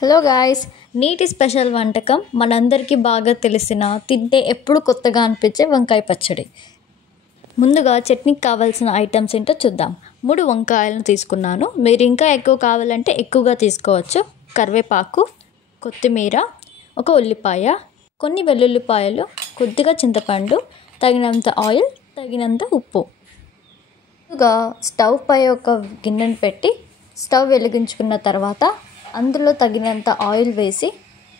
Hello guys, నీటి special వంటకం మనందరికీ బాగా తెలిసిన, తింటే ఎప్పుడు కొత్తగా అనిపించే వంకాయ పచ్చడి. ముందుగా చట్నీకి కావాల్సిన ఐటమ్స్ ఏంటో చూద్దాం. 3 వంకాయలను తీసుకున్నాను. మీరు ఇంకా ఎక్కువ కావాలంటే ఎక్కువగా తీసుకోవచ్చు. కరివేపాకు, కొత్తిమీర, ఒక ఉల్లిపాయ, కొన్ని వెల్లుల్లిపాయలు, కొద్దిగా చింతపండు, తగినంత ఆయిల్, తగినంత ఉప్పు. ముందుగా స్టవ్ పై ఒక గిన్నెను పెట్టి స్టవ్ వెలిగించుకున్న తర్వాత అందులో తగినంత ఆయిల్ వేసి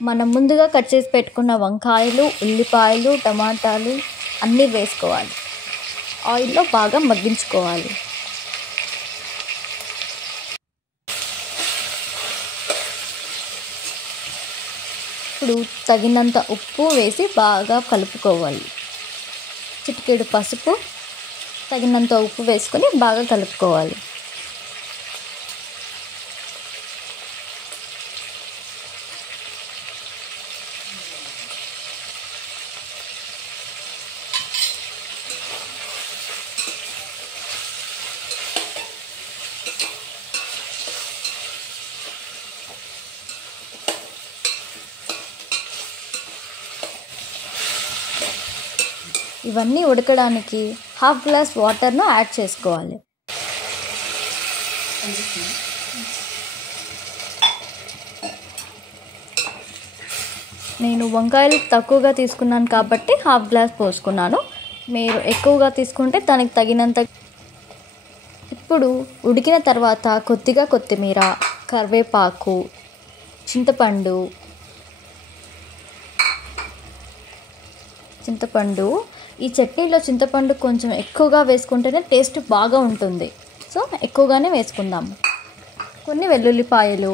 మనం ముందుగా కట్ చేసి పెట్టుకున్న వంకాయలు, ఉల్లిపాయలు, టమాటాలు అన్నీ వేసుకోవాలి. ఆయిల్లో బాగా మగ్గించుకోవాలి. ఇప్పుడు తగినంత ఉప్పు వేసి బాగా కలుపుకోవాలి. చిటికెడు పసుపు, తగినంత ఉప్పు వేసుకొని బాగా కలుపుకోవాలి. ఇవన్నీ ఉడకడానికి హాఫ్ గ్లాస్ వాటర్ను యాడ్ చేసుకోవాలి. నేను వంకాయలు తక్కువగా తీసుకున్నాను కాబట్టి హాఫ్ గ్లాస్ పోసుకున్నాను. మీరు ఎక్కువగా తీసుకుంటే దానికి తగినంత. ఇప్పుడు ఉడికిన తర్వాత కొద్దిగా కొత్తిమీర, కరివేపాకు, చింతపండు ఈ చట్నీలో చింతపండు కొంచెం ఎక్కువగా వేసుకుంటేనే టేస్ట్ బాగా ఉంటుంది. సో ఎక్కువగానే వేసుకుందాం. కొన్ని వెల్లుల్లిపాయలు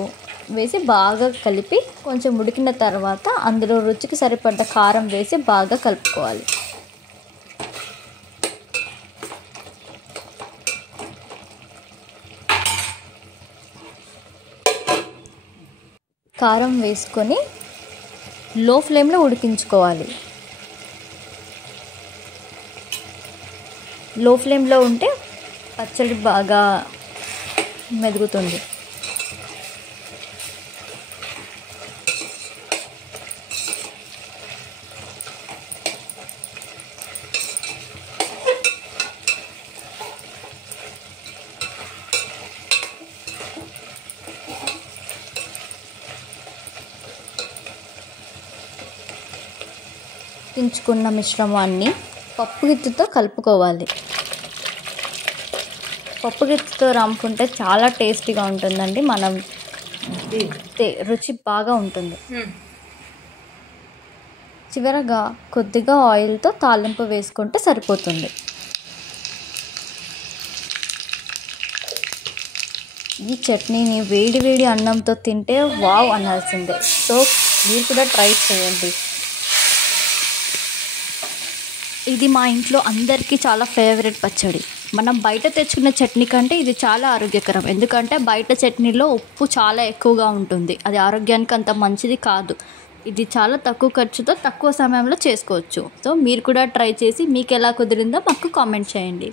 వేసి బాగా కలిపి కొంచెం ఉడికిన తర్వాత అందులో రుచికి సరిపడ్డ కారం వేసి బాగా కలుపుకోవాలి. కారం వేసుకొని లో ఫ్లేమ్లో ఉడికించుకోవాలి. లో ఫ్లేమ్లో ఉంటే పచ్చడి బాగా మెదుగుతుంది. ఉడికించుకున్న మిశ్రమాన్ని పప్పు గిత్తితో కలుపుకోవాలి. పప్పు గిత్తితో రాముకుంటే చాలా టేస్టీగా ఉంటుందండి. మనం రుచి బాగా ఉంటుంది. చివరగా కొద్దిగా ఆయిల్తో తాలింపు వేసుకుంటే సరిపోతుంది. ఈ చట్నీని వేడి వేడి అన్నంతో తింటే వావ్ అనాల్సిందే. సో మీరు కూడా ట్రై చేయండి. ఇది మా ఇంట్లో అందరికీ చాలా ఫేవరెట్ పచ్చడి. మనం బయట తెచ్చుకున్న చట్నీ కంటే ఇది చాలా ఆరోగ్యకరం. ఎందుకంటే బయట చట్నీలో ఉప్పు చాలా ఎక్కువగా ఉంటుంది. అది ఆరోగ్యానికి అంత మంచిది కాదు. ఇది చాలా తక్కువ ఖర్చుతో తక్కువ సమయంలో చేసుకోవచ్చు. సో మీరు కూడా ట్రై చేసి మీకు ఎలా కుదిరిందో మాకు కామెంట్ చేయండి.